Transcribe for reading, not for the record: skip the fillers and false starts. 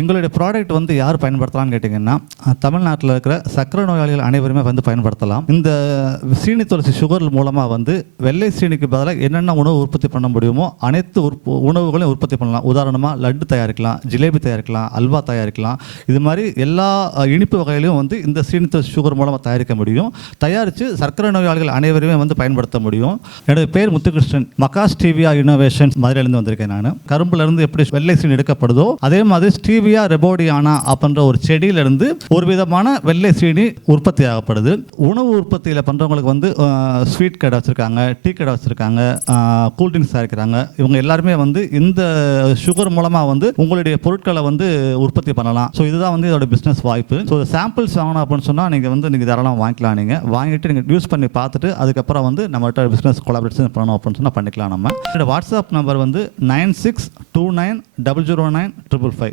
எங்களுடைய ப்ராடக்ட் வந்து யார் பயன்படுத்தலாம்னு கேட்டிங்கன்னா, தமிழ்நாட்டில் இருக்கிற சர்க்கரை நோயாளிகள் அனைவருமே வந்து பயன்படுத்தலாம். இந்த சீனி துளசி சுகர் மூலமாக வந்து வெள்ளை சீனிக்கு பதிலாக என்னென்ன உணவு உற்பத்தி பண்ண முடியுமோ அனைத்து உணவுகளையும் உற்பத்தி பண்ணலாம். உதாரணமாக லட்டு தயாரிக்கலாம், ஜிலேபி தயாரிக்கலாம், அல்வா தயாரிக்கலாம். இது மாதிரி எல்லா இனிப்பு வகையிலையும் வந்து இந்த சீனி துளசி சுகர் மூலமாக தயாரிக்க முடியும். தயாரித்து சர்க்கரை நோயாளிகள் அனைவருமே வந்து பயன்படுத்த முடியும். என்னுடைய பேர் முத்துகிருஷ்ணன். மக்காஸ் ஸ்டீவியா இனோவேஷன்ஸ் மதுரையிலேருந்து வந்திருக்கேன். நான் கரும்புலேருந்து எப்படி வெள்ளை சீனி எடுக்கப்படுதோ அதே மாதிரி ஸ்டீவியா ரெபோடியானா அப்படின்ற ஒரு செடியிலிருந்து ஒரு விதமான வெள்ளை சீனி உற்பத்தி ஆகப்படுது. உணவு உற்பத்தியில் பண்ணுறவங்களுக்கு வந்து ஸ்வீட் கடை வச்சுருக்காங்க, டீ கடை வச்சுருக்காங்க, கூல்ட்ரிங்க்ஸ் தயாரிக்கிறாங்க. இவங்க எல்லாருமே வந்து இந்த சுகர் மூலமாக வந்து உங்களுடைய பொருட்களை வந்து உற்பத்தி பண்ணலாம். ஸோ இதுதான் வந்து இதோட பிஸ்னஸ் வாய்ப்பு. ஸோ சாம்பிள்ஸ் வாங்கணும் அப்படின்னு சொன்னால் நீங்கள் தாராளமாக வாங்கிக்கலாம். நீங்கள் வாங்கிட்டு நீங்கள் யூஸ் பண்ணி பார்த்துட்டு அதுக்கப்புறம் வந்து நம்மகிட்ட பிஸ்னஸ் கொலாபரேஷன் பண்ணணும் அப்படின்னு சொன்னால் பண்ணிக்கலாம். நம்ம என்னோட வாட்ஸ்அப் நம்பர் வந்து 9629009555.